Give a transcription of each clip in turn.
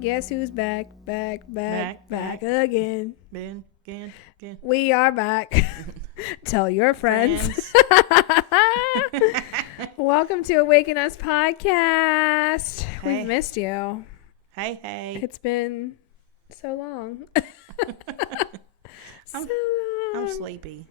Guess who's back again. Again. We are back. Tell your friends. Welcome to Awaken Us Podcast. Hey. We've missed you. Hey. It's been so long. I'm sleepy.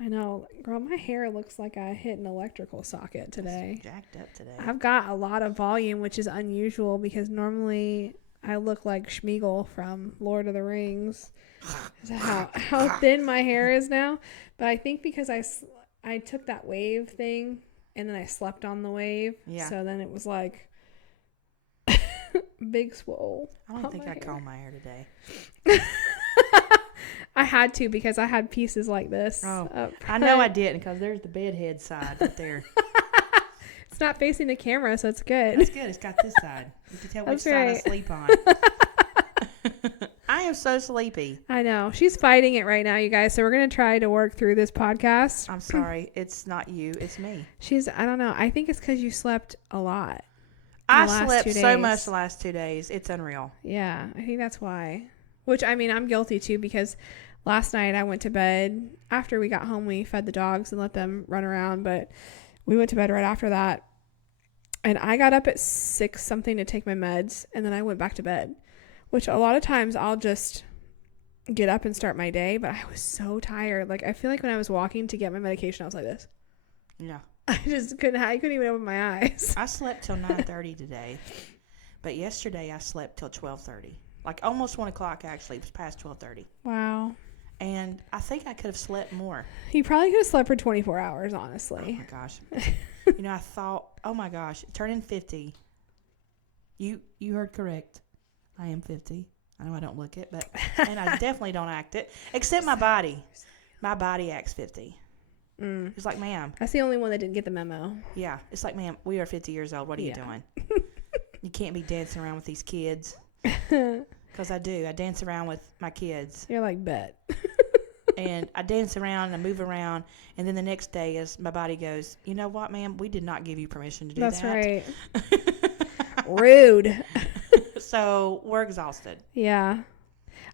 I know. Girl, my hair looks like I hit an electrical socket today. It's jacked up today. I've got a lot of volume, which is unusual because normally I look like Schmeagol from Lord of the Rings. Is that how thin my hair is now? But I think because I took that wave thing and then I slept on the wave. Yeah. So then it was like big swole. I don't think I combed my hair today. I had to because I had pieces like this. Oh, I know I didn't because there's the bed head side right there. It's not facing the camera, so it's good. That's good. It's got this side. You can tell which side I sleep on. I am so sleepy. I know. She's fighting it right now, you guys. So we're going to try to work through this podcast. I'm sorry. It's not you. It's me. I don't know. I think it's because you slept a lot. I slept so much the last 2 days. It's unreal. Yeah, I think that's why. Which, I mean, I'm guilty too because last night I went to bed. After we got home, we fed the dogs and let them run around. But we went to bed right after that. And I got up at 6 something to take my meds. And then I went back to bed. Which a lot of times I'll just get up and start my day. But I was so tired. Like, I feel like when I was walking to get my medication, I was like this. Yeah. I couldn't even open my eyes. I slept till 9:30 today. But yesterday I slept till 12:30. Like almost 1 o'clock actually. It was past 12:30. Wow. And I think I could have slept more. You probably could have slept for 24 hours, Oh honestly. my gosh. I thought, oh my gosh, turning 50. You heard correct. I am 50. I know I don't look it, and I definitely don't act it. Except my body. My body acts 50. It's like, ma'am. That's the only one that didn't get the memo. Yeah. It's like, ma'am, we are 50 years old. What are you doing? You can't be dancing around with these kids. Because I do. I dance around with my kids. You're like, bet. And I dance around and I move around. And then the next day is my body goes, you know what, ma'am? We did not give you permission to do That's that. That's right. Rude. So we're exhausted. Yeah.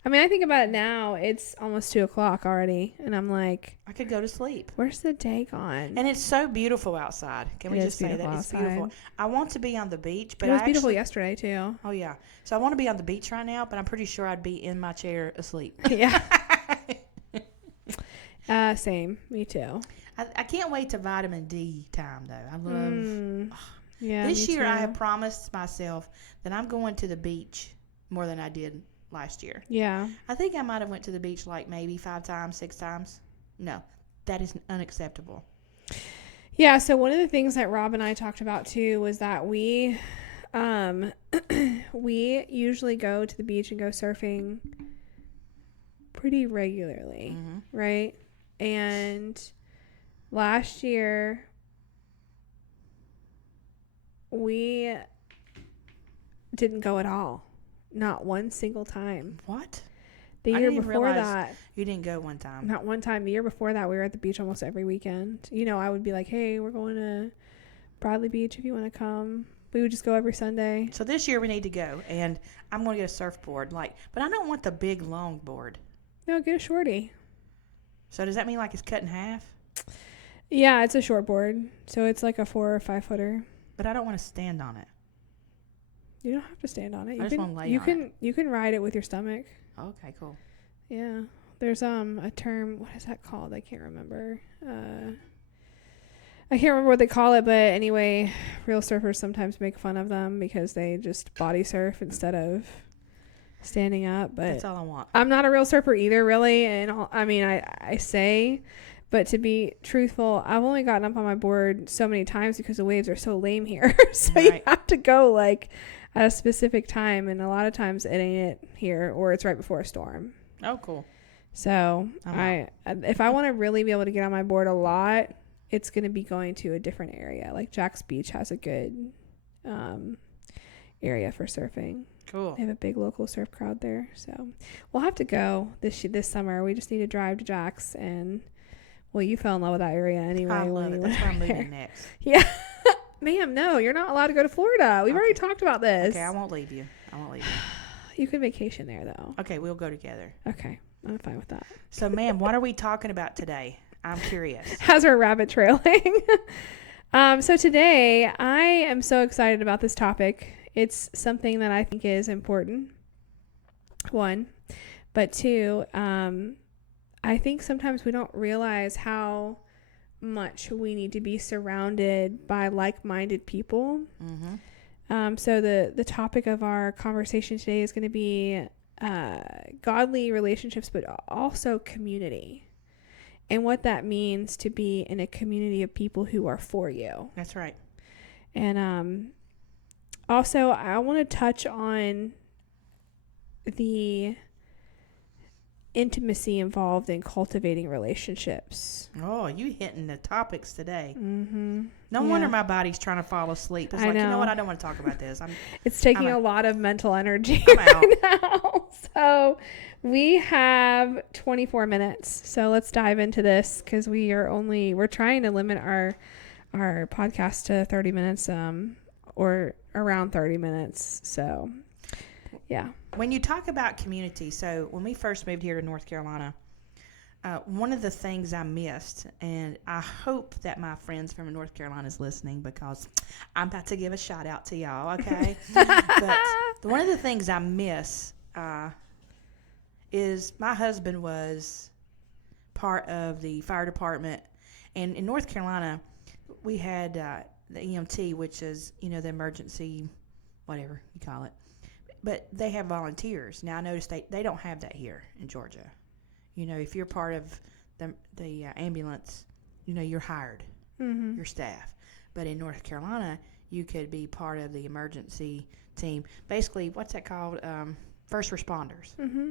I mean, I think about it now. It's almost 2 o'clock already. And I'm like, I could go to sleep. Where's the day gone? And it's so beautiful outside. Can we just say that? It's beautiful. I want to be on the beach. But it was beautiful yesterday, too. Oh, yeah. So I want to be on the beach right now, but I'm pretty sure I'd be in my chair asleep. Yeah. Same. Me too. I can't wait to vitamin D time, though. I love... Yeah. This year I have promised myself that I'm going to the beach more than I did last year. Yeah. I think I might have went to the beach like maybe 5 times, 6 times. No, that is unacceptable. Yeah, so one of the things that Rob and I talked about too was that we usually go to the beach and go surfing pretty regularly, right? And last year we didn't go at all. Not one single time. What? The year before that. You didn't go one time. Not one time. The year before that, we were at the beach almost every weekend. You know, I would be like, hey, we're going to Bradley Beach if you want to come. We would just go every Sunday. So this year we need to go, and I'm going to get a surfboard. But I don't want the big long board. No, get a shorty. So does that mean like it's cut in half? Yeah, it's a short board. So it's like a 4 or 5 footer. But I don't want to stand on it. You don't have to stand on it. I just want to lay on it. You can ride it with your stomach. Okay, cool. Yeah. There's a term. What is that called? I can't remember. I can't remember what they call it, but anyway, real surfers sometimes make fun of them because they just body surf instead of standing up. But that's all I want. I'm not a real surfer either, really. And I say, but to be truthful, I've only gotten up on my board so many times because the waves are so lame here. So right. You have to go like at a specific time, and a lot of times it ain't it here, or it's right before a storm. Oh, cool. So if I want to really be able to get on my board a lot, it's going to be going to a different area. Like Jack's Beach has a good area for surfing. Cool. They have a big local surf crowd there, so we'll have to go this summer. We just need to drive to Jack's, and well, you fell in love with that area anyway. I love it. That's where I'm moving next. Yeah. Ma'am, no, you're not allowed to go to Florida. We've already talked about this. Okay, I won't leave you. You could vacation there, though. Okay, we'll go together. Okay, I'm fine with that. So, ma'am, what are we talking about today? I'm curious. How's our rabbit trailing? So today, I am so excited about this topic. It's something that I think is important, one. But two, I think sometimes we don't realize how much we need to be surrounded by like-minded people. Mm-hmm. So the topic of our conversation today is going to be godly relationships, but also community, and what that means to be in a community of people who are for you. That's right. And also, I want to touch on the intimacy involved in cultivating relationships. Oh, you hitting the topics today. Mm-hmm. No wonder my body's trying to fall asleep. It's like, you know what? I don't want to talk about this. It's taking a lot of mental energy I'm right now. So we have 24 minutes. So let's dive into this because we're trying to limit our podcast to 30 minutes or around 30 minutes. So yeah. When you talk about community, so when we first moved here to North Carolina, one of the things I missed, and I hope that my friends from North Carolina is listening because I'm about to give a shout out to y'all, okay? But one of the things I miss is my husband was part of the fire department, and in North Carolina, we had the EMT, which is, the emergency, whatever you call it. But they have volunteers. Now, I noticed they don't have that here in Georgia. If you're part of the ambulance, you're hired, mm-hmm. your staff. But in North Carolina, you could be part of the emergency team. Basically, what's that called? First responders. Mm-hmm.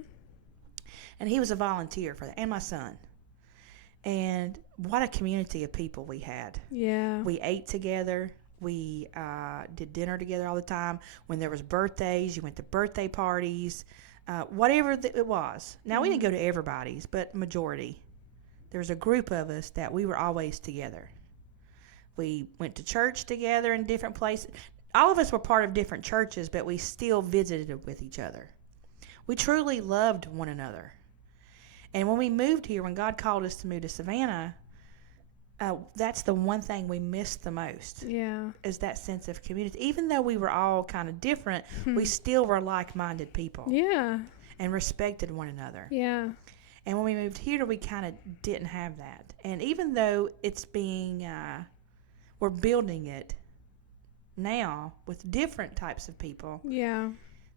And he was a volunteer for that, and my son. And what a community of people we had. Yeah. We ate together. We did dinner together all the time. When there was birthdays, you went to birthday parties, whatever it was. Now, we didn't go to everybody's, but majority. There was a group of us that we were always together. We went to church together in different places. All of us were part of different churches, but we still visited with each other. We truly loved one another. And when we moved here, when God called us to move to Savannah, that's the one thing we missed the most. Yeah. Is that sense of community. Even though we were all kind of different, we still were like-minded people. Yeah. And respected one another. Yeah. And when we moved here, we kind of didn't have that. And even though it's we're building it now with different types of people. Yeah.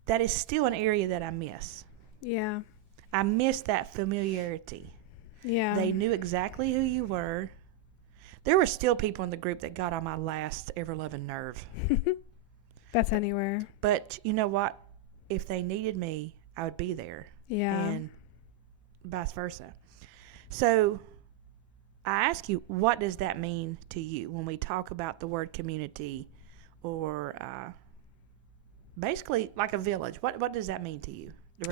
That is still an area that I miss. Yeah. I miss that familiarity. Yeah. They knew exactly who you were. There were still people in the group that got on my last ever-loving nerve. That's anywhere. But you know what? If they needed me, I would be there. Yeah. And vice versa. So I ask you, what does that mean to you when we talk about the word community or basically like a village? What does that mean to you? The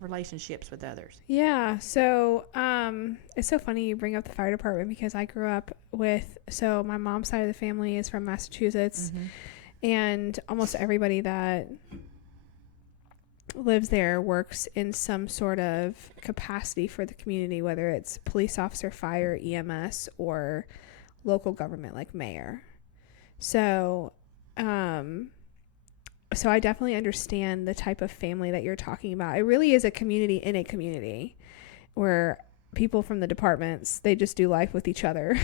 relationships with others. Yeah. So, it's so funny you bring up the fire department because I grew up so my mom's side of the family is from Massachusetts, and almost everybody that lives there works in some sort of capacity for the community, whether it's police officer, fire, EMS, or local government like mayor. So, So I definitely understand the type of family that you're talking about. It really is a community in a community where people from the departments, they just do life with each other.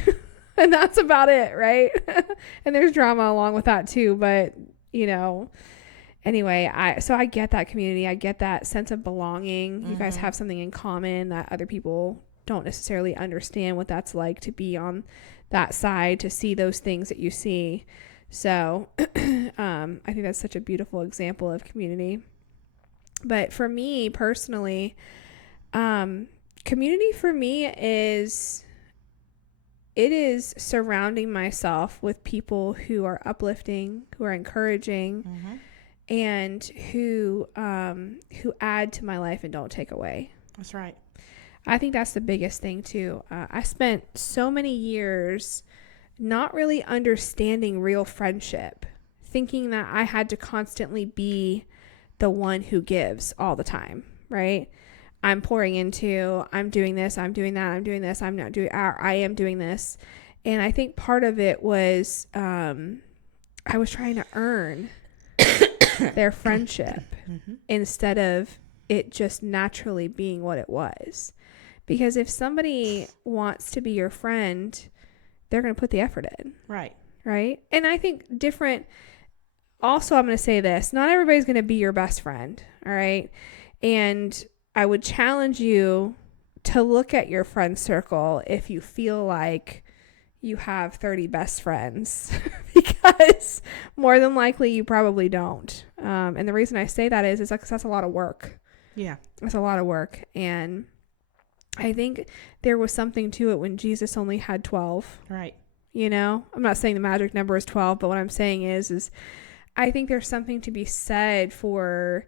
And that's about it, right? And there's drama along with that too. But, anyway, I get that community. I get that sense of belonging. You guys have something in common that other people don't necessarily understand what that's like to be on that side, to see those things that you see. So I think that's such a beautiful example of community. But for me personally, community for me is surrounding myself with people who are uplifting, who are encouraging, and who add to my life and don't take away. That's right. I think that's the biggest thing too. I spent so many years not really understanding real friendship, thinking that I had to constantly be the one who gives all the time, right? I'm pouring into, I'm doing this, I'm doing that, I'm doing this, I am doing this. And I think part of it was I was trying to earn their friendship instead of it just naturally being what it was. Because if somebody wants to be your friend, they're going to put the effort in. Right. Right? And I think also, I'm going to say this. Not everybody's going to be your best friend. All right? And I would challenge you to look at your friend circle if you feel like you have 30 best friends, because more than likely you probably don't. And the reason I say that is because that's a lot of work. Yeah. It's a lot of work. And I think there was something to it when Jesus only had 12. Right. You know, I'm not saying the magic number is 12, but what I'm saying is I think there's something to be said for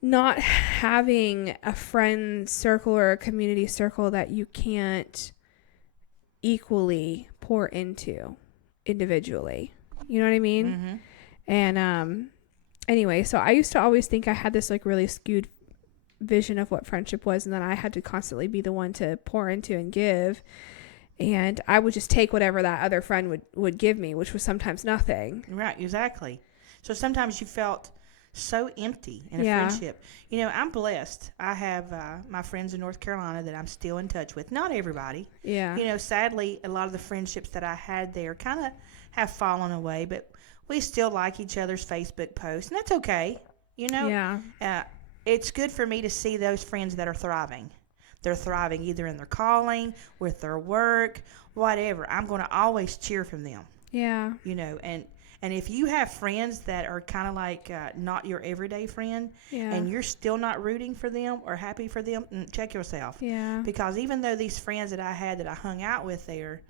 not having a friend circle or a community circle that you can't equally pour into individually. You know what I mean? Mm-hmm. And anyway, so I used to always think I had this like really skewed vision of what friendship was, and then I had to constantly be the one to pour into and give, and I would just take whatever that other friend would give me, which was sometimes nothing. Right, exactly. So sometimes you felt so empty in a Yeah. friendship. You know, I'm blessed. I have my friends in North Carolina that I'm still in touch with. Not everybody. Yeah. You know, sadly, a lot of the friendships that I had there kind of have fallen away, but we still like each other's Facebook posts, and that's okay. You know, Yeah. It's good for me to see those friends that are thriving. They're thriving either in their calling, with their work, whatever. I'm going to always cheer from them. Yeah. You know, and if you have friends that are kind of like not your everyday friend, Yeah. and you're still not rooting for them or happy for them, check yourself. Yeah. Because even though these friends that I had that I hung out with there,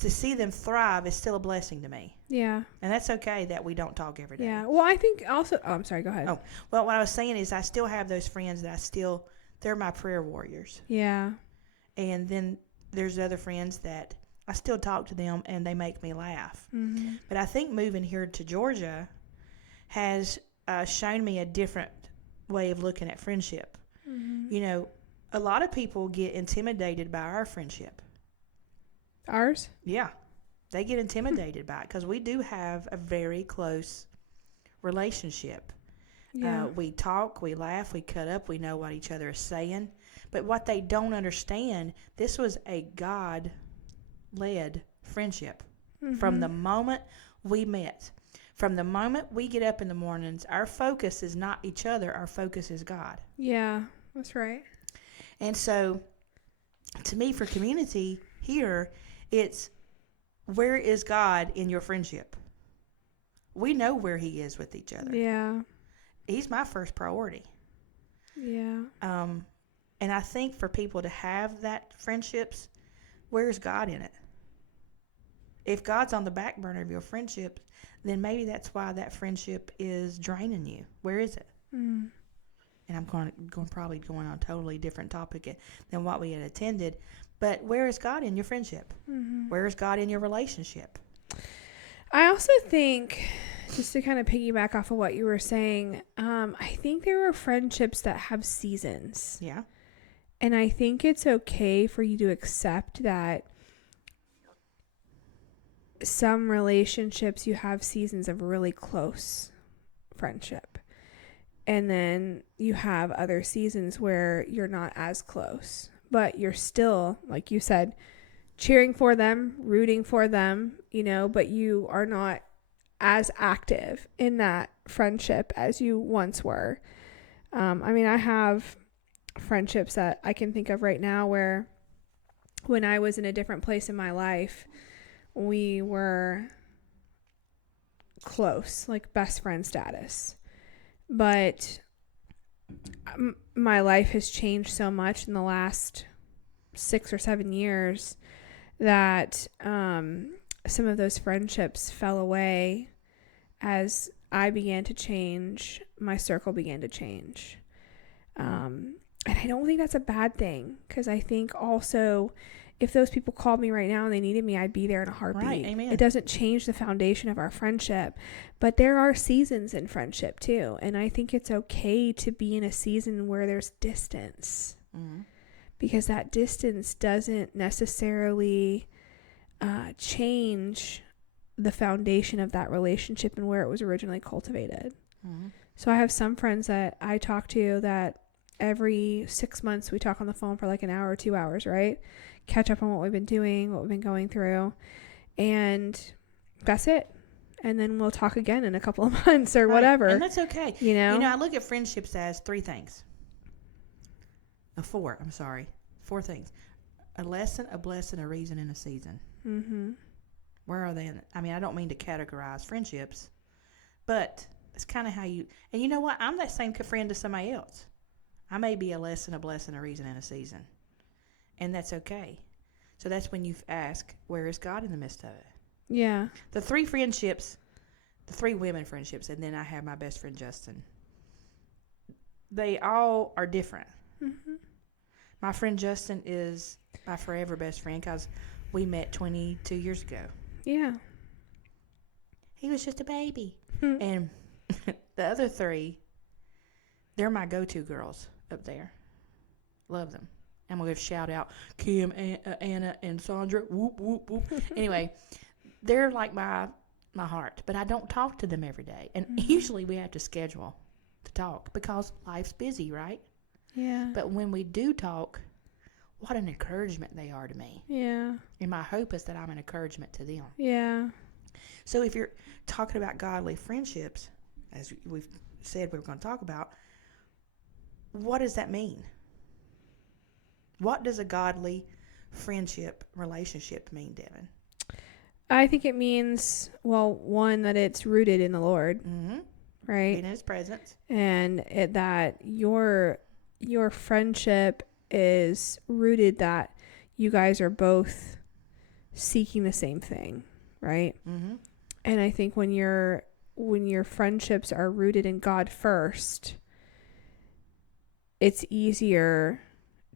to see them thrive is still a blessing to me. Yeah. And that's okay that we don't talk every day. Yeah. Well, I think also, I'm sorry, go ahead. Oh, well, what I was saying is I still have those friends that they're my prayer warriors. Yeah. And then there's other friends that I still talk to them and they make me laugh. Mm-hmm. But I think moving here to Georgia has shown me a different way of looking at friendship. Mm-hmm. You know, a lot of people get intimidated by our friendship. Ours? Yeah, they get intimidated by it because we do have a very close relationship. Yeah. We talk, we laugh, we cut up, we know what each other is saying. But what they don't understand, this was a God-led friendship. Mm-hmm. From the moment we met, from the moment we get up in the mornings, our focus is not each other, our focus is God. Yeah, that's right. And so, to me, for community here, it's where is God in your friendship? We know where He is with each other. Yeah. He's my first priority. Yeah. And I think for people to have that friendships, where's God in it? If God's on the back burner of your friendship, then maybe that's why that friendship is draining you. Where is it? Mm. And I'm going probably going on a totally different topic than what we had attended. But where is God in your friendship? Mm-hmm. Where is God in your relationship? I also think, just to kind of piggyback off of what you were saying, I think there are friendships that have seasons. Yeah. And I think it's okay for you to accept that some relationships you have seasons of really close friendship. And then you have other seasons where you're not as close, but you're still, like you said, cheering for them, rooting for them, you know, but you are not as active in that friendship as you once were. I mean, I have friendships that I can think of right now where when I was in a different place in my life, we were close, like best friend status. But my life has changed so much in the last 6 or 7 years that some of those friendships fell away as I began to change, my circle began to change. And I don't think that's a bad thing, because I think also if those people called me right now and they needed me, I'd be there in a heartbeat. Right, amen. It doesn't change the foundation of our friendship. But there are seasons in friendship too. And I think it's okay to be in a season where there's distance. Mm-hmm. Because that distance doesn't necessarily change the foundation of that relationship and where it was originally cultivated. Mm-hmm. So I have some friends that I talk to that every 6 months we talk on the phone for like an hour or 2 hours, right? Catch up on what we've been doing, what we've been going through, and that's it. And then we'll talk again in a couple of months or whatever. And that's okay. You know, I look at friendships as 3 things. Four things. A lesson, a blessing, a reason, and a season. Mm-hmm. Where are they? I mean, I don't mean to categorize friendships, but it's kind of how you... And you know what? I'm that same friend to somebody else. I may be a lesson, a blessing, a reason, and a season. And that's okay. So that's when you ask, where is God in the midst of it? Yeah. The 3 friendships, the 3 women friendships, and then I have my best friend, Justin. They all are different. Mm-hmm. My friend Justin is my forever best friend because we met 22 years ago. Yeah. He was just a baby. Mm-hmm. And the other 3, they're my go-to girls up there. Love them. I'm going to give a shout out. Kim, Anna, and Sandra. Whoop, whoop, whoop. Anyway, they're like my heart. But I don't talk to them every day. And usually we have to schedule to talk because life's busy, right? Yeah. But when we do talk, what an encouragement they are to me. Yeah. And my hope is that I'm an encouragement to them. Yeah. So if you're talking about godly friendships, as we've said we were going to talk about, what does that mean? What does a godly friendship relationship mean, Devin? I think it means, well, one, that it's rooted in the Lord, Mm-hmm. right? In His presence. And that your friendship is rooted that you guys are both seeking the same thing, right? Mm-hmm. And I think when your friendships are rooted in God first, it's easier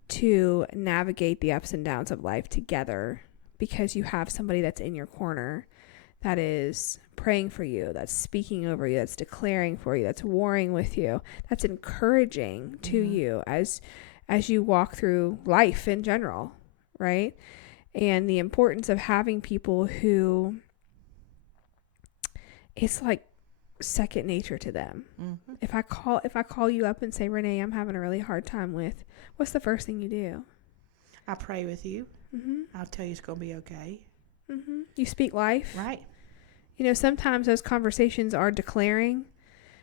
to navigate the ups and downs of life together because you have somebody that's in your corner that is praying for you, that's speaking over you, that's declaring for you, that's warring with you, that's encouraging to you as you walk through life in general, right? And the importance of having people who it's like second nature to them. Mm-hmm. If I call you up and say, Renee, I'm having a really hard time with, what's the first thing you do? I pray with you. Mm-hmm. I'll tell you it's going to be okay. Mm-hmm. You speak life. Right. You know, sometimes those conversations are declaring.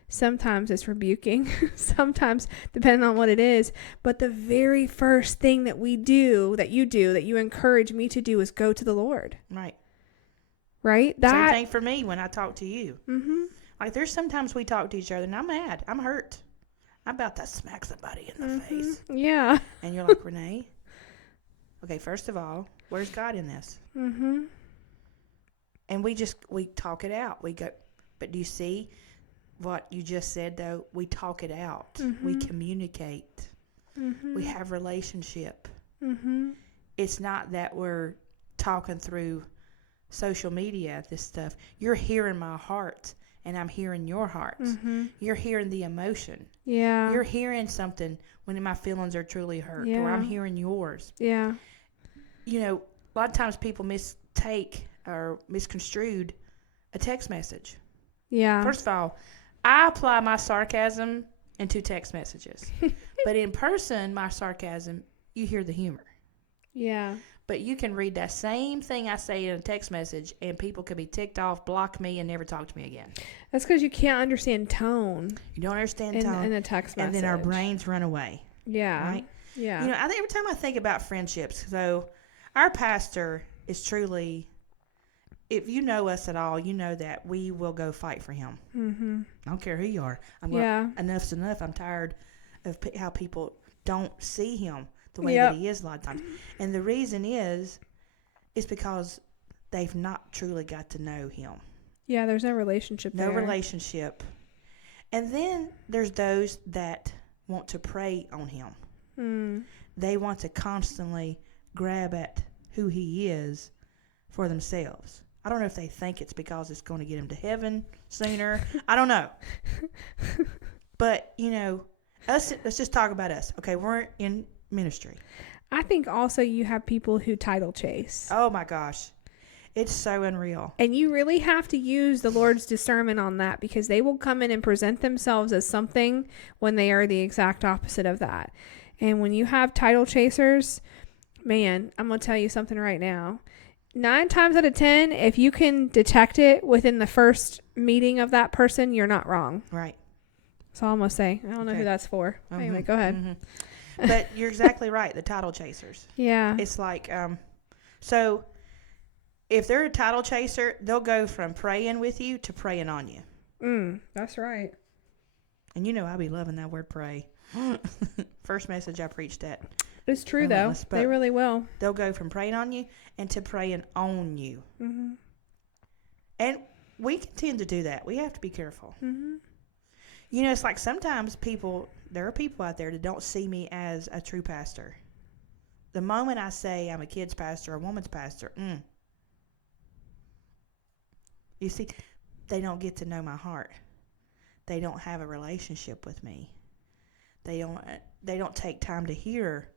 Sometimes it's rebuking. Sometimes, depending on what it is. But the very first thing that we do, that you encourage me to do is go to the Lord. Right. Right? Same thing for me when I talk to you. Mm-hmm. Like there's sometimes we talk to each other and I'm mad. I'm hurt. I'm about to smack somebody in the face. Yeah. And you're like, Renee, okay, first of all, where's God in this? Mm-hmm. And we talk it out. We go, but do you see what you just said though? We talk it out. Mm-hmm. We communicate. Mm-hmm. We have relationship. Mm-hmm. It's not that we're talking through social media, this stuff. You're hearing my heart and I'm hearing your heart. Mm-hmm. You're hearing the emotion. Yeah. You're hearing something when my feelings are truly hurt, or I'm hearing yours. Yeah. You know, a lot of times people mistake or misconstrued a text message. Yeah. First of all, I apply my sarcasm into text messages. But in person, my sarcasm, you hear the humor. Yeah. But you can read that same thing I say in a text message, and people could be ticked off, block me, and never talk to me again. That's because you can't understand tone. You don't understand tone. In a text message. And then our brains run away. Yeah. Right? Yeah. You know, every time I think about friendships, so our pastor is truly, if you know us at all, you know that we will go fight for him. Mm-hmm. I don't care who you are. Enough's enough. I'm tired of how people don't see him the way that he is a lot of times. And the reason is because they've not truly got to know him. Yeah, there's no relationship there. No relationship. And then there's those that want to prey on him. Mm. They want to constantly grab at who he is for themselves. I don't know if they think it's because it's going to get them to heaven sooner. I don't know. But, let's just talk about us. Okay, we're in ministry. I think also you have people who title chase. Oh, my gosh. It's so unreal. And you really have to use the Lord's discernment on that, because they will come in and present themselves as something when they are the exact opposite of that. And when you have title chasers, man, I'm going to tell you something right now. 9 times out of 10, if you can detect it within the first meeting of that person, you're not wrong. Right. That's all I'm going to say. I don't know who that's for. Anyway, go ahead. But you're exactly right. The title chasers. Yeah. It's like, so if they're a title chaser, they'll go from praying with you to praying on you. That's right. And I'll be loving that word pray. First message I preached at. It's true, though. They really will. They'll go from praying on you and to praying on you. Mm-hmm. And we can tend to do that. We have to be careful. Mm-hmm. It's like sometimes there are people out there that don't see me as a true pastor. The moment I say I'm a kid's pastor, a woman's pastor, you see, they don't get to know my heart. They don't have a relationship with me. They don't take time to hear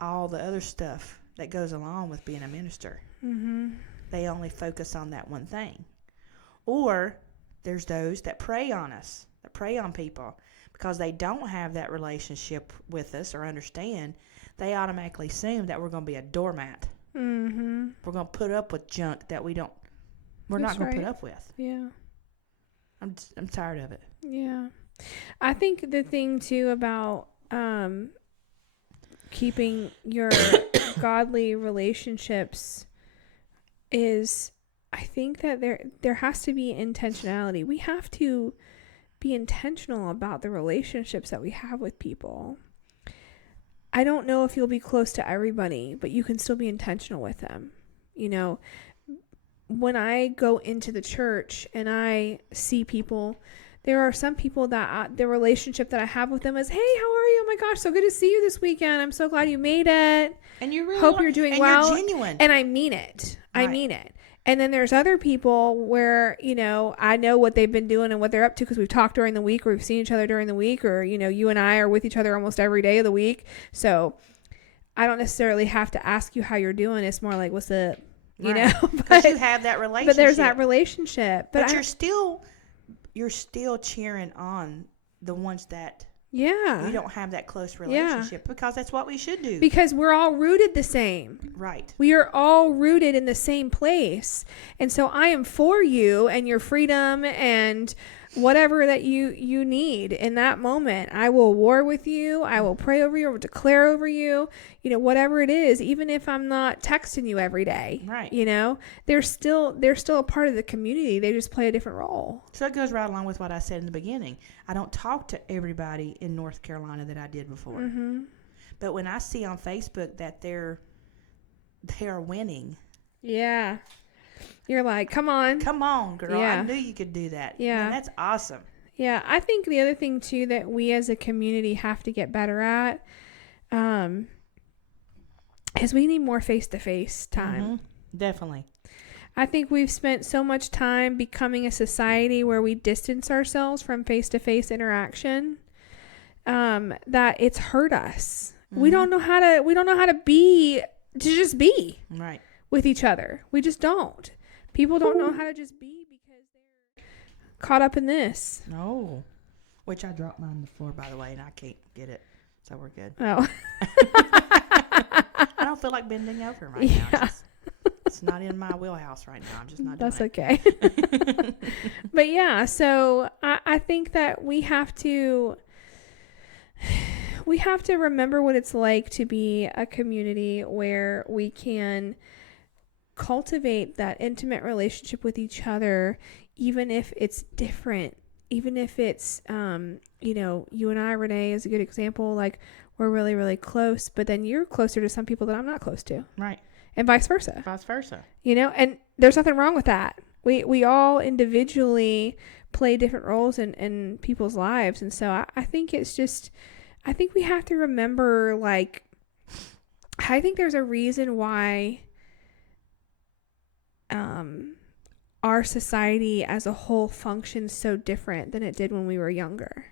all the other stuff that goes along with being a minister. Mm-hmm. They only focus on that one thing. Or there's those that prey on us, that prey on people, because they don't have that relationship with us or understand. They automatically assume that we're going to be a doormat. Mm-hmm. We're going to put up with junk that we're not going to put up with. Yeah. I'm tired of it. Yeah. I think the thing too about keeping your godly relationships is, I think that there has to be intentionality. We have to be intentional about the relationships that we have with people. I don't know if you'll be close to everybody, but you can still be intentional with them. When I go into the church and I see people, there are some people that the relationship that I have with them is, hey, how are you? Oh my gosh, so good to see you this weekend. I'm so glad you made it. And you really hope you're doing well. You're genuine. And I mean it. Right. I mean it. And then there's other people where, I know what they've been doing and what they're up to because we've talked during the week or we've seen each other during the week, or, you and I are with each other almost every day of the week. So I don't necessarily have to ask you how you're doing. It's more like, what's up? Because you have that relationship. But there's that relationship. But you're still cheering on the ones that you don't have that close relationship, because that's what we should do. Because we're all rooted the same. Right. We are all rooted in the same place. And so I am for you and your freedom and whatever that you need in that moment. I will war with you. I will pray over you or declare over you, whatever it is, even if I'm not texting you every day. Right. They're still a part of the community. They just play a different role. So it goes right along with what I said in the beginning. I don't talk to everybody in North Carolina that I did before. Mm-hmm. But when I see on Facebook that they are winning. Yeah. You're like, come on, girl. Yeah. I knew you could do that. Yeah. Man, that's awesome. Yeah. I think the other thing too, that we as a community have to get better at, is we need more face-to-face time. Mm-hmm. Definitely. I think we've spent so much time becoming a society where we distance ourselves from face-to-face interaction, that it's hurt us. Mm-hmm. We don't know how to just be right with each other. We just don't. People don't know how to just be because they're caught up in this. No. Which I dropped mine on the floor, by the way, and I can't get it. So we're good. Oh. I don't feel like bending over right now. It's not in my wheelhouse right now. I'm just not doing it. That's okay. But yeah, so I think that we have to remember what it's like to be a community where we can cultivate that intimate relationship with each other, even if it's different, even if it's, you and I, Renee, is a good example. Like, we're really, really close, but then you're closer to some people that I'm not close to. Right. And vice versa. And there's nothing wrong with that. We all individually play different roles in people's lives. And so I think it's just, I think we have to remember, like, I think there's a reason why our society as a whole functions so different than it did when we were younger.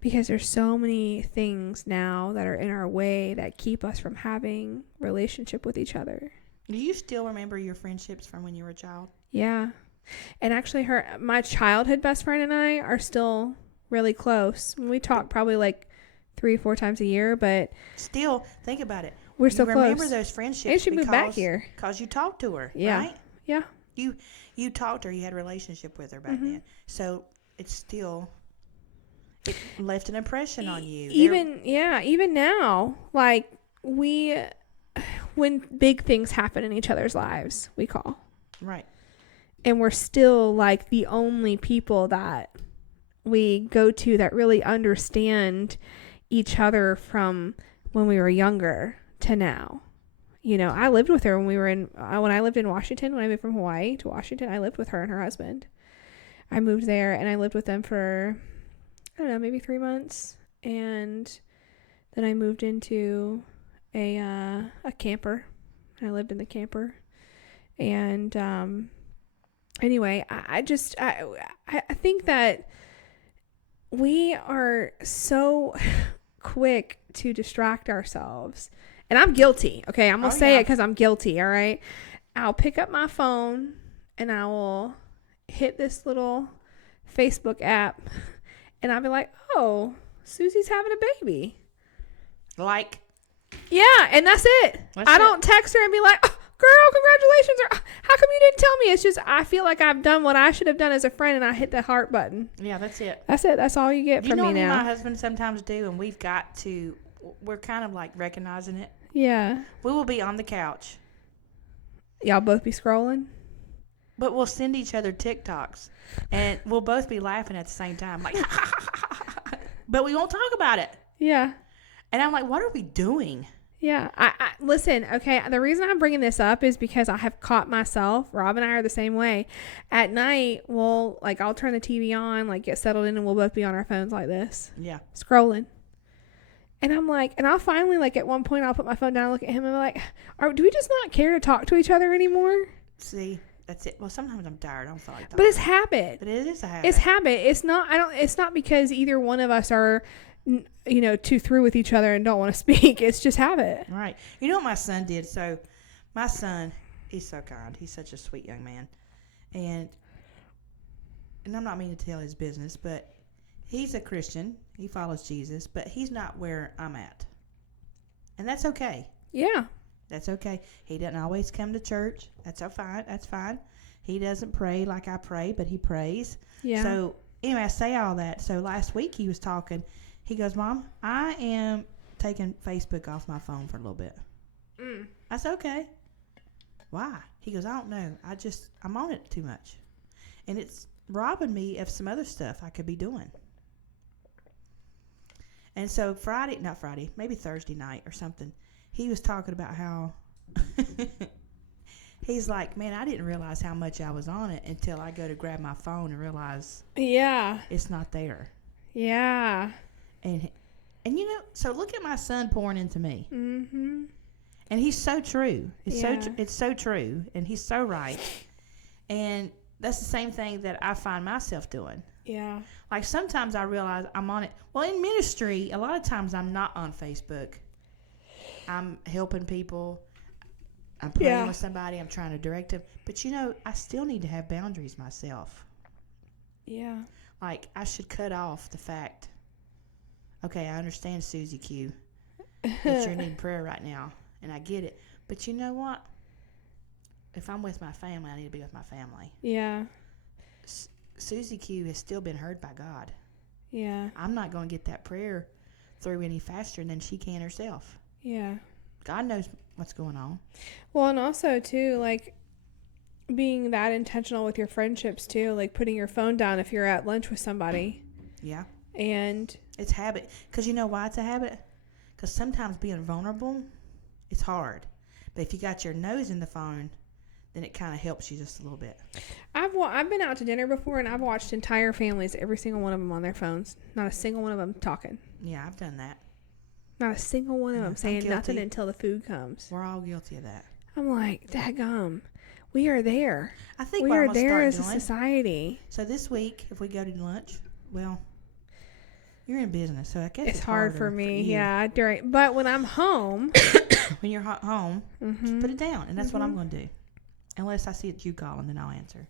Because there's so many things now that are in our way that keep us from having relationship with each other. Do you still remember your friendships from when you were a child? Yeah. And actually my childhood best friend and I are still really close. We talk probably like 3 or 4 times a year, but still, think about it. We're still close. Remember those friendships and she moved back here because you talked to her, yeah. right? Yeah. You talked to her. You had a relationship with her back then. So it's still, it left an impression on you. Even now, like when big things happen in each other's lives, we call. Right. And we're still like the only people that we go to that really understand each other from when we were younger to now. You know, I lived with her when I lived in Washington, when I moved from Hawaii to Washington, I lived with her and her husband. I moved there and I lived with them for, I don't know, maybe 3 months. And then I moved into a camper. I lived in the camper. And, anyway, I think that we are so quick to distract ourselves. And I'm guilty. Okay, I'm going to say it because I'm guilty, all right? I'll pick up my phone and I will hit this little Facebook app and I'll be like, oh, Susie's having a baby. Like? Yeah, and that's it. I don't text her and be like, oh, girl, congratulations. Or, how come you didn't tell me? It's just I feel like I've done what I should have done as a friend and I hit the heart button. Yeah, that's it. That's it. That's all you get from me now. You know what my husband sometimes do, and we're kind of like recognizing it. Yeah. We will be on the couch. Y'all both be scrolling? But we'll send each other TikToks, and we'll both be laughing at the same time. Like, but we won't talk about it. Yeah. And I'm like, what are we doing? Yeah. I listen, okay, the reason I'm bringing this up is because I have caught myself. Rob and I are the same way. At night, I'll turn the TV on, like get settled in, and we'll both be on our phones like this. Yeah. Scrolling. And I'm like, and I'll finally, like, at one point, I'll put my phone down and look at him and be like, do we just not care to talk to each other anymore? See, that's it. Well, sometimes I'm tired. I don't feel like talking. But it's habit. But it is a habit. It's habit. It's not because either one of us are, too through with each other and don't want to speak. It's just habit. Right. You know what my son did? So, my son, he's so kind. He's such a sweet young man. And I'm not meaning to tell his business, but he's a Christian. He follows Jesus, but he's not where I'm at. And that's okay. Yeah. That's okay. He doesn't always come to church. That's fine. That's fine. He doesn't pray like I pray, but he prays. Yeah. So, anyway, I say all that. So, last week he was talking. He goes, Mom, I am taking Facebook off my phone for a little bit. I said, okay. Why? He goes, I don't know. I'm on it too much. And it's robbing me of some other stuff I could be doing. And so maybe Thursday night or something, he was talking about how he's like, man, I didn't realize how much I was on it until I go to grab my phone and realize it's not there. Yeah. And so look at my son pouring into me. Mm-hmm. And he's so true. It's so true. And he's so right. And that's the same thing that I find myself doing. Yeah. Like sometimes I realize I'm on it. Well, in ministry, a lot of times I'm not on Facebook. I'm helping people. I'm praying with somebody. I'm trying to direct them. But, I still need to have boundaries myself. Yeah. Like, I should cut off the fact, okay, I understand, Susie Q, that you're needing prayer right now. And I get it. But you know what? If I'm with my family, I need to be with my family. Yeah. Susie Q has still been heard by God. Yeah. I'm not going to get that prayer through any faster than she can herself. Yeah. God knows what's going on. Well, and also, too, like, being that intentional with your friendships, too. Like, putting your phone down if you're at lunch with somebody. Yeah. And it's habit. Because you know why it's a habit? Because sometimes being vulnerable, it's hard. But if you got your nose in the phone, then it kind of helps you just a little bit. I've been out to dinner before, and I've watched entire families, every single one of them on their phones. Not a single one of them talking. Yeah, I've done that. Not a single one of Yeah, them I'm saying nothing guilty. until the food comes. We're all guilty of that. I'm like, daggum. We are there. I think We what I'm are gonna there start as a doing. society. So this week, if we go to lunch, well, you're in business, so I guess It's hard for harder me. you. Yeah. But when I'm home. When you're home, Mm-hmm. just put it down, and that's what I'm going to do. Unless I see it's you calling, then I'll answer.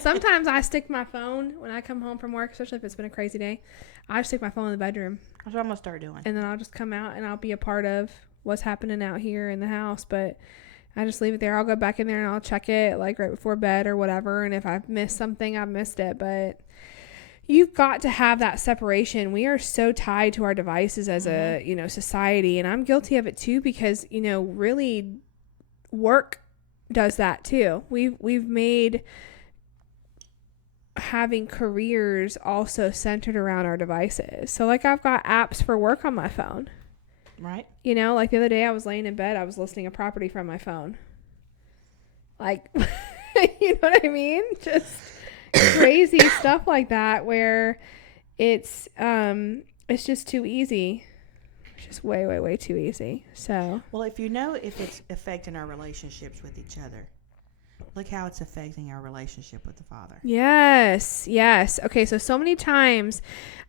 Sometimes I stick my phone when I come home from work, especially if it's been a crazy day. I stick my phone in the bedroom. That's what I'm going to start doing. And then I'll just come out and I'll be a part of what's happening out here in the house. But I just leave it there. I'll go back in there and I'll check it like right before bed or whatever. And if I've missed something, I've missed it. But you've got to have that separation. We are so tied to our devices as a, society. And I'm guilty of it too because, really work does that too. We've made having careers also centered around our devices. So like I've got apps for work on my phone. Right. Like the other day I was laying in bed, I was listening to property from my phone. Like, you know what I mean? Just crazy stuff like that where it's just too easy. It's just way, way, way too easy. So. Well, if it's affecting our relationships with each other, look how it's affecting our relationship with the Father. Yes. Okay, so many times,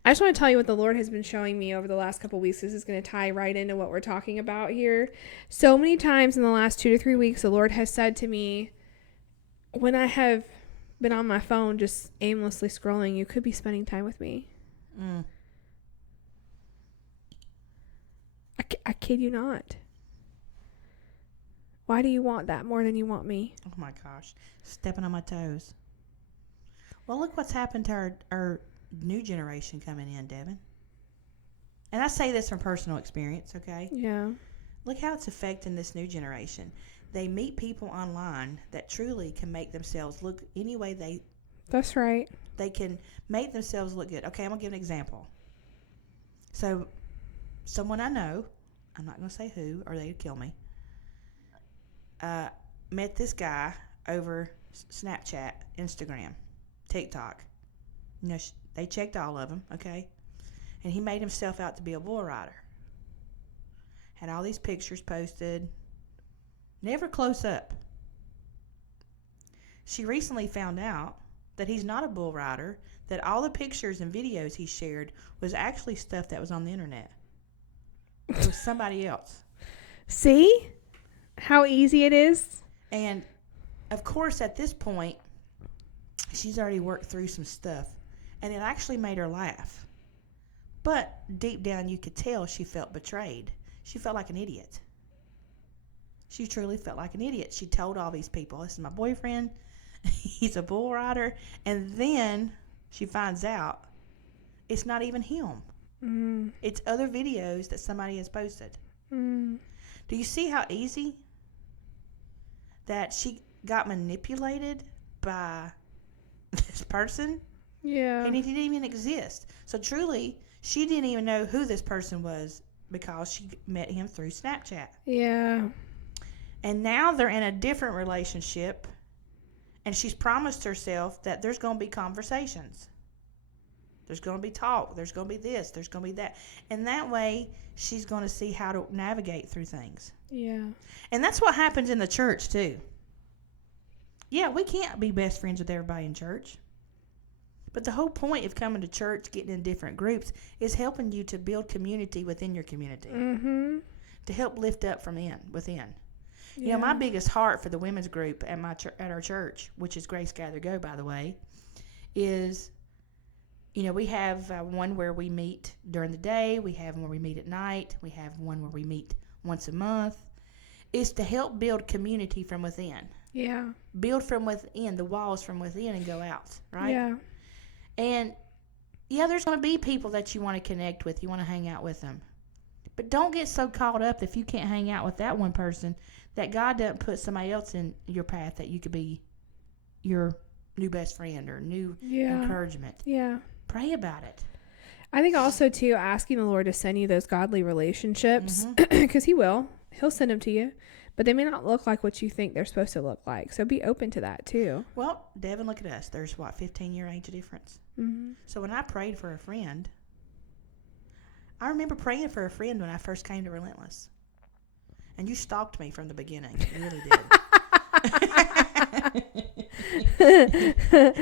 I just want to tell you what the Lord has been showing me over the last couple of weeks. This is going to tie right into what we're talking about here. So many times in the last 2 to 3 weeks, the Lord has said to me, when I have been on my phone just aimlessly scrolling, you could be spending time with me. I kid you not. Why do you want that more than you want me? Oh my gosh. Stepping on my toes. Well, look what's happened to our new generation coming in, Devin. And I say this from personal experience, okay? Yeah. Look how it's affecting this new generation. They meet people online that truly can make themselves look any way That's right. they can make themselves look good. Okay, I'm going to give an example. So, someone I know, I'm not going to say who or they'd kill me, met this guy over Snapchat, Instagram, TikTok. They checked all of them, okay? And he made himself out to be a bull rider. Had all these pictures posted, never close up. She recently found out that he's not a bull rider, that all the pictures and videos he shared was actually stuff that was on the internet. It was somebody else. See how easy it is? And, of course, at this point, she's already worked through some stuff, and it actually made her laugh. But deep down, you could tell she felt betrayed. She felt like an idiot. She truly felt like an idiot. She told all these people, this is my boyfriend, he's a bull rider, and then she finds out it's not even him. It's other videos that somebody has posted. Do you see how easy that she got manipulated by this person? Yeah. And he didn't even exist. So truly, she didn't even know who this person was because she met him through Snapchat. Yeah. And now they're in a different relationship, and she's promised herself that there's going to be conversations. There's going to be talk. There's going to be this. There's going to be that. And that way, she's going to see how to navigate through things. Yeah. And that's what happens in the church, too. Yeah, we can't be best friends with everybody in church. But the whole point of coming to church, getting in different groups, is helping you to build community within your community. Mm-hmm. To help lift up from within. Yeah. You know, my biggest heart for the women's group at our church, which is Grace Gather Go, by the way, is, we have one where we meet during the day. We have one where we meet at night. We have one where we meet once a month. Is to help build community from within. Yeah. Build from within, the walls from within, and go out, right? Yeah. And, there's going to be people that you want to connect with. You want to hang out with them. But don't get so caught up if you can't hang out with that one person that God doesn't put somebody else in your path that you could be your new best friend or new encouragement. Yeah. Pray about it. I think also, too, asking the Lord to send you those godly relationships, because He will. He'll send them to you. But they may not look like what you think they're supposed to look like. So be open to that, too. Well, Devin, look at us. There's, 15-year age difference? Mm-hmm. So when I prayed for a friend, I remember praying for a friend when I first came to Relentless. And you stalked me from the beginning. You really did.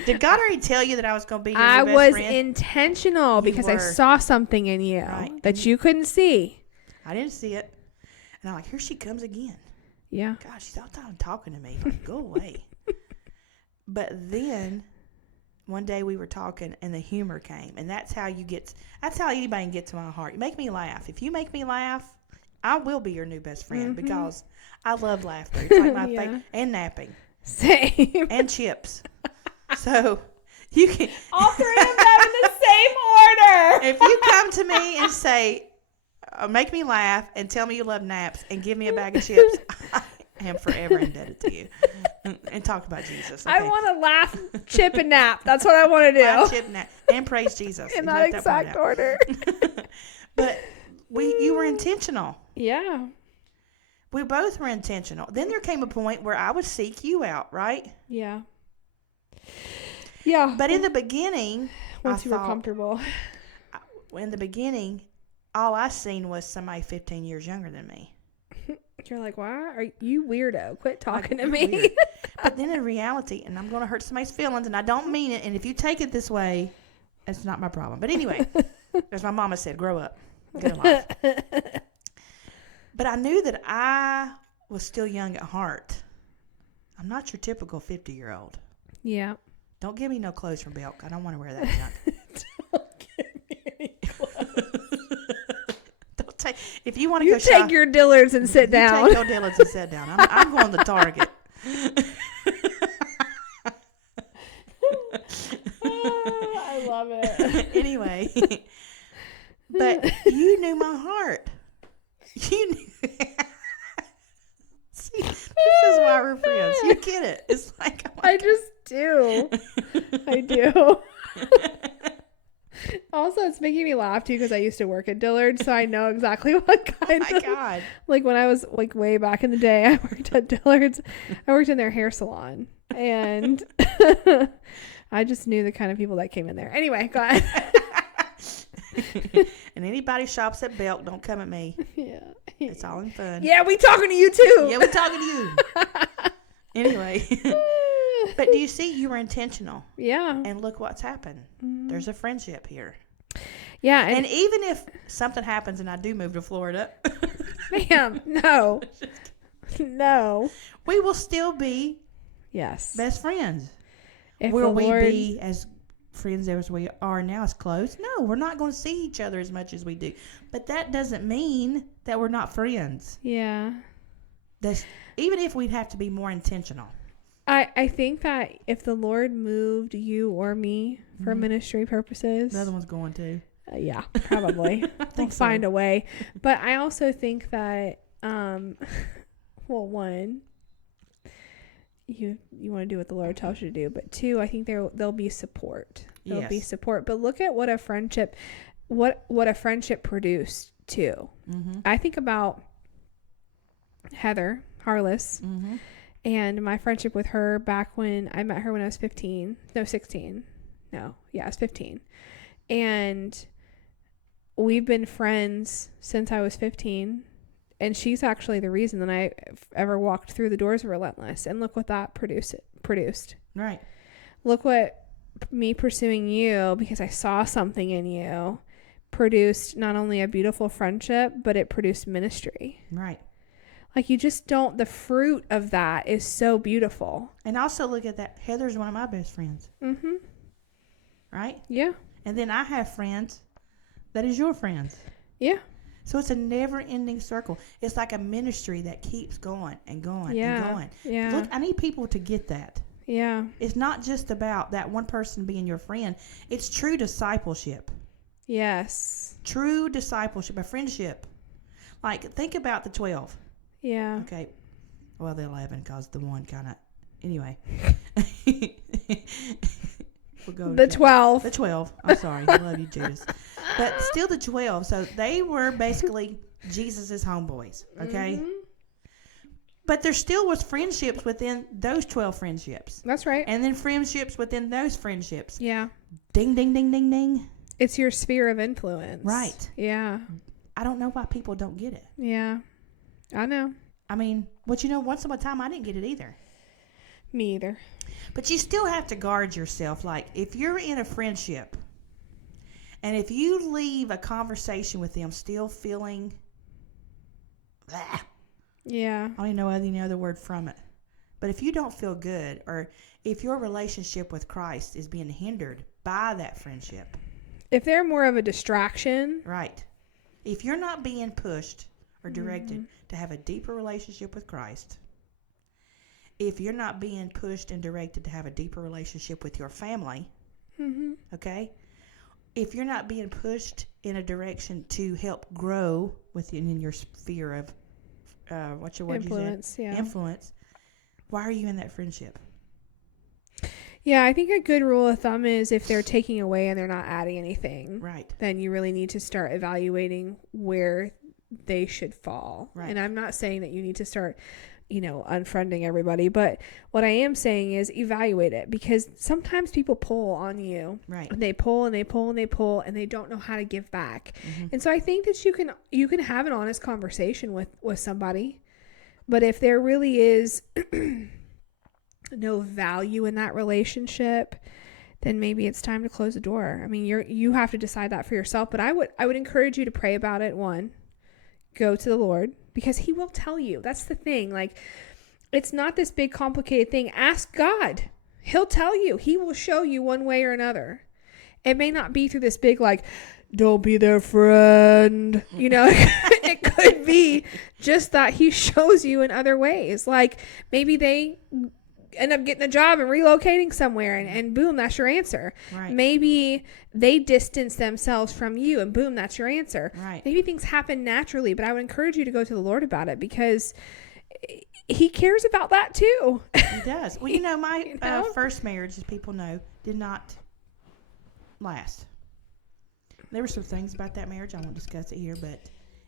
Did God already tell you that I was going to be your best friend? I was intentional because I saw something in you that you couldn't see. I didn't see it. And I'm like, here she comes again. Yeah. God, she's all the time talking to me. Like, go away. But then one day we were talking and the humor came. And that's how anybody can get to my heart. You make me laugh. If you make me laugh, I will be your new best friend because I love laughter. It's like my favorite. And napping. Same. And chips. So you can. All three of them in the same order. If you come to me and say, make me laugh and tell me you love naps and give me a bag of chips, I am forever indebted to you. And talk about Jesus. Okay. I want to laugh, chip, and nap. That's what I want to do. Laugh, chip, nap, and praise Jesus. In that exact order. But you were intentional. Yeah. We both were intentional. Then there came a point where I would seek you out, right? Yeah. Yeah. But in the beginning, once you were comfortable. In the beginning, all I seen was somebody 15 years younger than me. You're like, why are you weirdo? Quit talking to me. But then in reality, and I'm going to hurt somebody's feelings, and I don't mean it, and if you take it this way, it's not my problem. But anyway, as my mama said, grow up. Get a life. But I knew that I was still young at heart. I'm not your typical 50-year-old. Yeah. Don't give me no clothes from Belk. I don't want to wear that junk. Don't give me any clothes. Don't take. If you want to go shop, take your Dillards and sit down. Take your Dillards and sit down. I'm going to Target. I love it. Anyway, but you knew my heart. You knew. See, this is why we're friends. You get it. It's like, oh I just do. I do. Also, it's making me laugh too because I used to work at Dillard's, so I know exactly what kind of. Oh my God! Like when I was like way back in the day, I worked at Dillard's. I worked in their hair salon, and I just knew the kind of people that came in there. Anyway, go ahead. And anybody shops at Belk, don't come at me. Yeah. It's all in fun. Yeah, we talking to you too. Yeah, we talking to you. Anyway. But do you see, you were intentional. Yeah. And look what's happened. Mm-hmm. There's a friendship here. Yeah. And even if something happens and I do move to Florida. Ma'am, no. No. We will still be best friends. Will we be as friends as we are now, as close? No, we're not going to see each other as much as we do. But that doesn't mean that we're not friends. Yeah. Even if we'd have to be more intentional. I think that if the Lord moved you or me for ministry purposes. The other one's going to. Yeah, probably. We'll find a way. But I also think that, well, one, you want to do what the Lord tells you to do. But two, I think there'll be support. There'll be support. But look at what a friendship produced too. Mm-hmm. I think about Heather Harless. Mm-hmm. And my friendship with her back when I met her when I was 16. I was 15. And we've been friends since I was 15. And she's actually the reason that I ever walked through the doors of Relentless. And look what that produced. Right. Look what me pursuing you, because I saw something in you, produced not only a beautiful friendship, but it produced ministry. Right. Like, you just don't, the fruit of that is so beautiful. And also look at that. Heather's one of my best friends. Mm-hmm. Right? Yeah. And then I have friends that is your friends. Yeah. So it's a never-ending circle. It's like a ministry that keeps going and going and going. Yeah. Look, I need people to get that. Yeah. It's not just about that one person being your friend. It's true discipleship. Yes. True discipleship, a friendship. Like, think about the 12. Yeah. Okay. Well, the 11, because the one kind of... Anyway. We'll go the 12. The 12. I'm sorry. I love you, Judas. But still the 12. So they were basically Jesus' homeboys. Okay? Mm-hmm. But there still was friendships within those 12 friendships. That's right. And then friendships within those friendships. Yeah. Ding, ding, ding, ding, ding. It's your sphere of influence. Right. Yeah. I don't know why people don't get it. Yeah. I know. I mean, but once upon a time, I didn't get it either. Me either. But you still have to guard yourself. Like, if you're in a friendship, and if you leave a conversation with them still feeling, yeah, I don't even know any other word from it. But if you don't feel good, or if your relationship with Christ is being hindered by that friendship. If they're more of a distraction. Right. If you're not being pushed or directed to have a deeper relationship with Christ, if you're not being pushed and directed to have a deeper relationship with your family, okay? If you're not being pushed in a direction to help grow within your sphere of, what's your word Influence, you said? yeah. Influence. Why are you in that friendship? Yeah, I think a good rule of thumb is if they're taking away and they're not adding anything, right, then you really need to start evaluating where they should fall. Right. And I'm not saying that you need to start, unfriending everybody, but what I am saying is evaluate it, because sometimes people pull on you. Right. And they pull and they pull and they pull and they don't know how to give back. And so I think that you can have an honest conversation with somebody, but if there really is no value in that relationship, then maybe it's time to close the door. I mean, you have to decide that for yourself, but I would encourage you to pray about it. One, go to the Lord, because he will tell you. That's the thing. Like, it's not this big complicated thing. Ask God. He'll tell you. He will show you one way or another. It may not be through this big, like, don't be their friend. It could be just that he shows you in other ways. Like, maybe they end up getting a job and relocating somewhere, and boom, that's your answer. Right. Maybe they distance themselves from you, and boom, that's your answer. Right. Maybe things happen naturally, but I would encourage you to go to the Lord about it, because he cares about that too. He does. Well, my first marriage, as people know, did not last. There were some things about that marriage, I won't discuss it here, but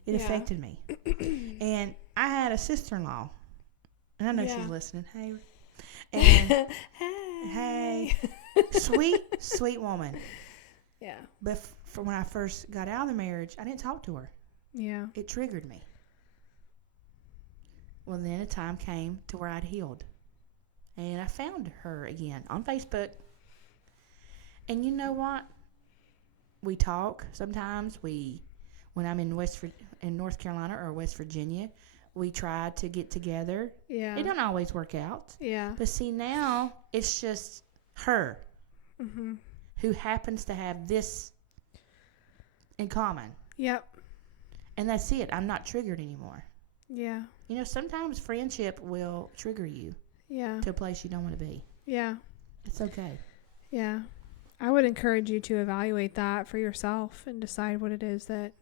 it affected me. And I had a sister-in-law, and I know she's listening. Hey. And hey, sweet woman. Yeah. But for when I first got out of the marriage, I didn't talk to her. Yeah. It triggered me. Well, then a time came to where I'd healed, and I found her again on Facebook. And you know what? We talk sometimes. When I'm in North Carolina or West Virginia, we try to get together. Yeah. It don't always work out. Yeah. But see, now it's just her who happens to have this in common. Yep. And that's it. I'm not triggered anymore. Yeah. Sometimes friendship will trigger you to a place you don't want to be. Yeah. It's okay. Yeah. I would encourage you to evaluate that for yourself and decide what it is that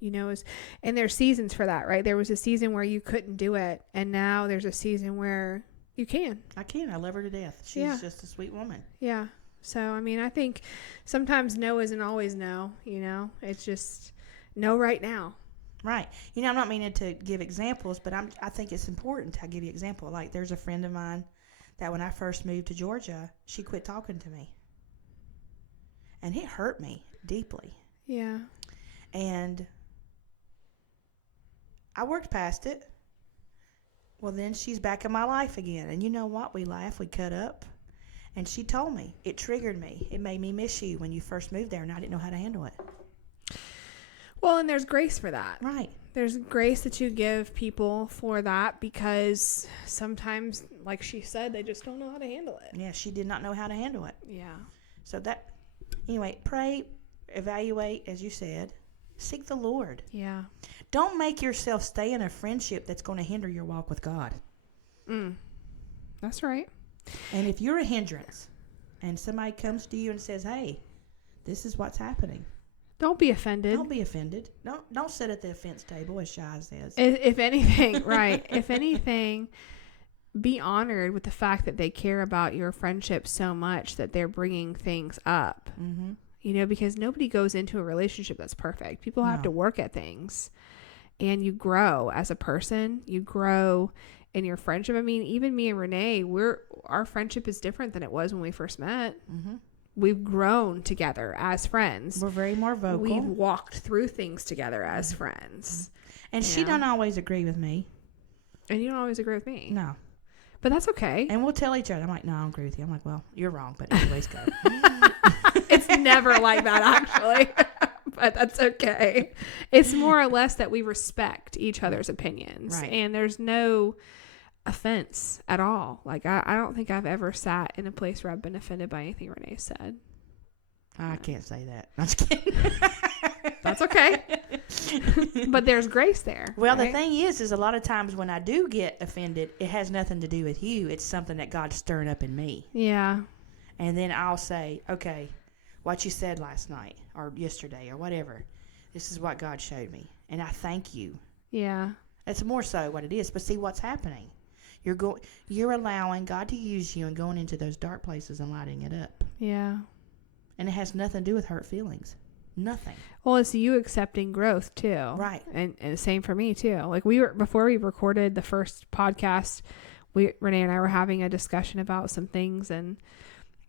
is, and there's seasons for that, right? There was a season where you couldn't do it, and now there's a season where you can. I can. I love her to death. She's just a sweet woman. Yeah. So, I mean, I think sometimes no isn't always no, It's just no right now. Right. I'm not meaning to give examples, but I think it's important to give you an example. Like, there's a friend of mine that when I first moved to Georgia, she quit talking to me. And it hurt me deeply. Yeah. And I worked past it. Well, then she's back in my life again. And you know what? We laughed. We cut up. And she told me. It triggered me. It made me miss you when you first moved there, and I didn't know how to handle it. Well, and there's grace for that. Right. There's grace that you give people for that, because sometimes, like she said, they just don't know how to handle it. Yeah, she did not know how to handle it. Yeah. So anyway, pray, evaluate, as you said. Seek the Lord. Yeah. Don't make yourself stay in a friendship that's going to hinder your walk with God. That's right. And if you're a hindrance and somebody comes to you and says, hey, this is what's happening. Don't be offended. Don't be offended. Don't sit at the offense table, as Shai says. If anything, right. If anything, be honored with the fact that they care about your friendship so much that they're bringing things up. Mm-hmm. Because nobody goes into a relationship that's perfect. People have to work at things, and you grow as a person. You grow in your friendship. I mean, even me and Renee, our friendship is different than it was when we first met. Mm-hmm. we've grown together as friends. We're very more vocal. We've walked through things together as friends. And she don't always agree with me. And you don't always agree with me. No. But that's okay. And we'll tell each other. I'm like, no, I don't agree with you. I'm like, well, you're wrong. But anyways, go. It's never like that, actually. But that's okay. It's more or less that we respect each other's opinions. Right. And there's no offense at all. Like, I don't think I've ever sat in a place where I've been offended by anything Renee said. I can't say that. I'm just kidding. That's okay. But there's grace there. Well, right? the thing is a lot of times when I do get offended, it has nothing to do with you. It's something that God's stirring up in me. Yeah. And then I'll say, okay, what you said last night or yesterday or whatever, this is what God showed me. And I thank you. Yeah. That's more so what it is. But see what's happening. You're allowing God to use you and going into those dark places and lighting it up. Yeah. And it has nothing to do with hurt feelings. Nothing. Well, it's you accepting growth too. Right. And same for me too. Like before we recorded the first podcast, Renee and I were having a discussion about some things, and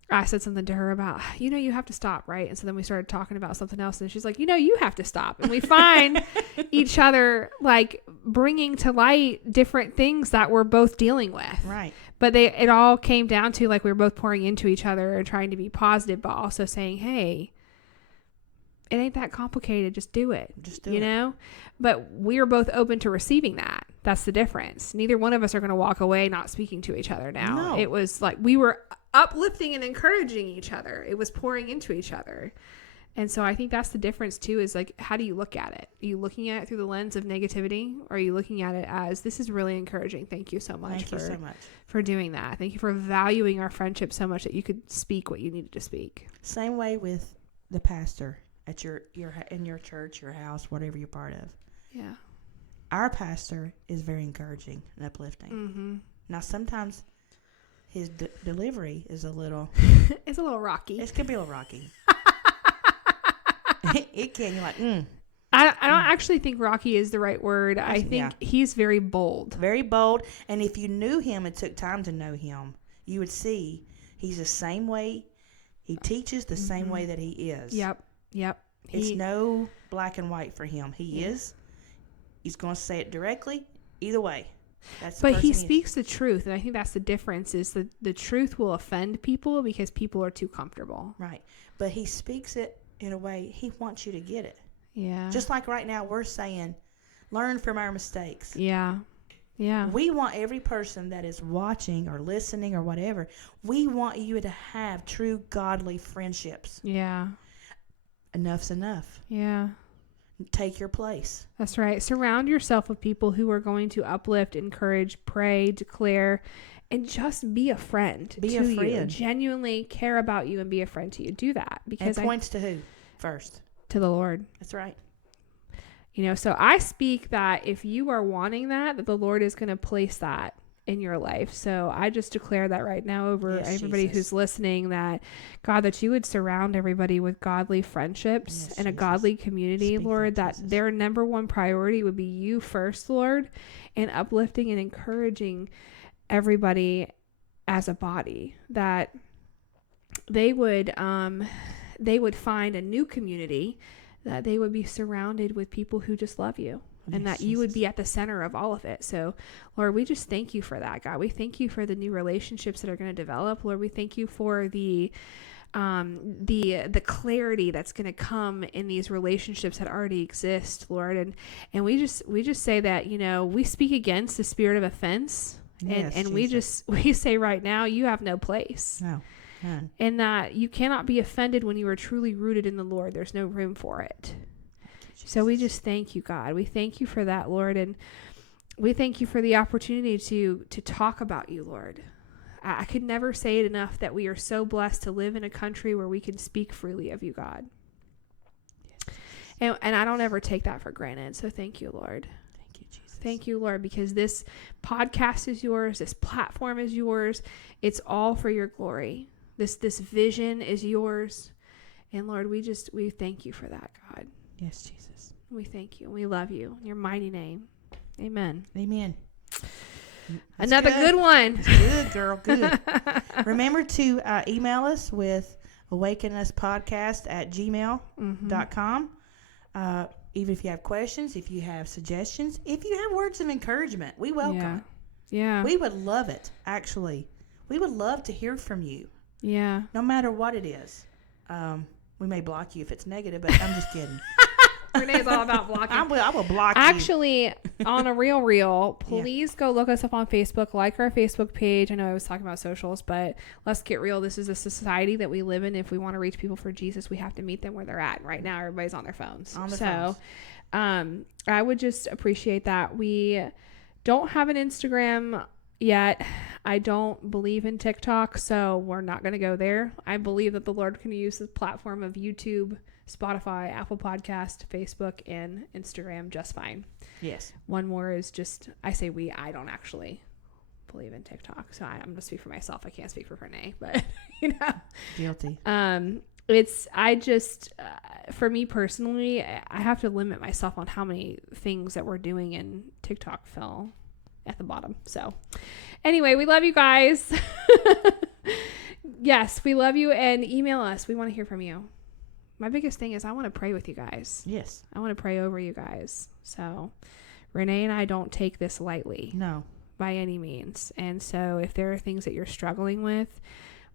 I said something to her about, you have to stop, right? And so then we started talking about something else, and she's like, you have to stop. And we find each other like bringing to light different things that we're both dealing with. Right. But it all came down to like we were both pouring into each other and trying to be positive, but also saying, hey, it ain't that complicated. Just do it. Just do it. But we are both open to receiving that. That's the difference. Neither one of us are going to walk away not speaking to each other now. No. It was like we were uplifting and encouraging each other. It was pouring into each other. And so I think that's the difference too, is like, how do you look at it? Are you looking at it through the lens of negativity? Or are you looking at it as, this is really encouraging. Thank you so much for doing that. Thank you for valuing our friendship so much that you could speak what you needed to speak. Same way with the pastor at in your church, your house, whatever you're part of. Yeah. Our pastor is very encouraging and uplifting. Mm-hmm. Now, sometimes his delivery is a little... It's a little rocky. It can be a little rocky. It can. You're like, I don't actually think rocky is the right word. I think he's very bold. Very bold. And if you knew him and took time to know him, you would see he's the same way. He teaches the same way that he is. Yep. It's no black and white for him. He's going to say it directly, either way. But he speaks the truth, and I think that's the difference, is that the truth will offend people because people are too comfortable. Right. But he speaks it in a way he wants you to get it. Yeah. Just like right now we're saying, learn from our mistakes. Yeah. We want every person that is watching or listening or whatever, we want you to have true godly friendships. Yeah. Enough's enough. Yeah. Take your place. That's right. Surround yourself with people who are going to uplift, encourage, pray, declare, and just be a friend to you. Genuinely care about you and be a friend to you. Do that. Because it points to who first? To the Lord. That's right. So I speak that if you are wanting that the Lord is going to place that in your life. So I just declare that right now over everybody who's listening, that God, that you would surround everybody with godly friendships and a godly community, Lord, that their number one priority would be you first, Lord, and uplifting and encouraging everybody as a body, that they would find a new community, that they would be surrounded with people who just love you. And that you would be at the center of all of it. So, Lord, we just thank you for that, God. We thank you for the new relationships that are going to develop. Lord, we thank you for the clarity that's going to come in these relationships that already exist, Lord. And we just say that, we speak against the spirit of offense. And we say right now, you have no place. No. And that you cannot be offended when you are truly rooted in the Lord. There's no room for it. So we just thank you, God. We thank you for that, Lord. And we thank you for the opportunity to talk about you, Lord. I could never say it enough that we are so blessed to live in a country where we can speak freely of you, God. Yes. And I don't ever take that for granted. So thank you, Lord. Thank you, Jesus. Thank you, Lord, because this podcast is yours. This platform is yours. It's all for your glory. This vision is yours. And Lord, we thank you for that, God. Yes, Jesus. We thank you. We love you. In your mighty name. Amen. Amen. That's another good one. That's good, girl. Good. Remember to email us with AwakenUsPodcast@gmail.com. Even if you have questions, if you have suggestions, if you have words of encouragement, we welcome it. Yeah. We would love it, actually. We would love to hear from you. Yeah. No matter what it is. We may block you if it's negative, but I'm just kidding. Renee's all about blocking. I will block you. Actually, on a real, please go look us up on Facebook, like our Facebook page. I know I was talking about socials, but let's get real. This is a society that we live in. If we want to reach people for Jesus, we have to meet them where they're at. Right now, everybody's on their phones. I would just appreciate that. We don't have an Instagram yet. I don't believe in TikTok, so we're not going to go there. I believe that the Lord can use the platform of YouTube, Spotify, Apple Podcast, Facebook, and Instagram just fine. Yes. One more is just, I don't actually believe in TikTok. So I'm going to speak for myself. I can't speak for Renee, but Guilty. For me personally, I have to limit myself on how many things that we're doing in TikTok fell at the bottom. So anyway, we love you guys. Yes, we love you, and email us. We want to hear from you. My biggest thing is I want to pray with you guys. Yes. I want to pray over you guys. So Renee and I don't take this lightly. No. By any means. And so if there are things that you're struggling with,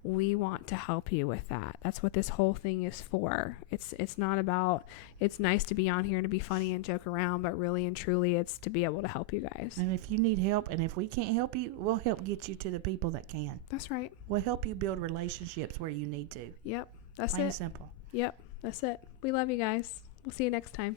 we want to help you with that. That's what this whole thing is for. It's not about, it's nice to be on here and to be funny and joke around, but really and truly it's to be able to help you guys. And if you need help, and if we can't help you, we'll help get you to the people that can. That's right. We'll help you build relationships where you need to. Yep. That's Plain it. and simple. Yep. That's it. We love you guys. We'll see you next time.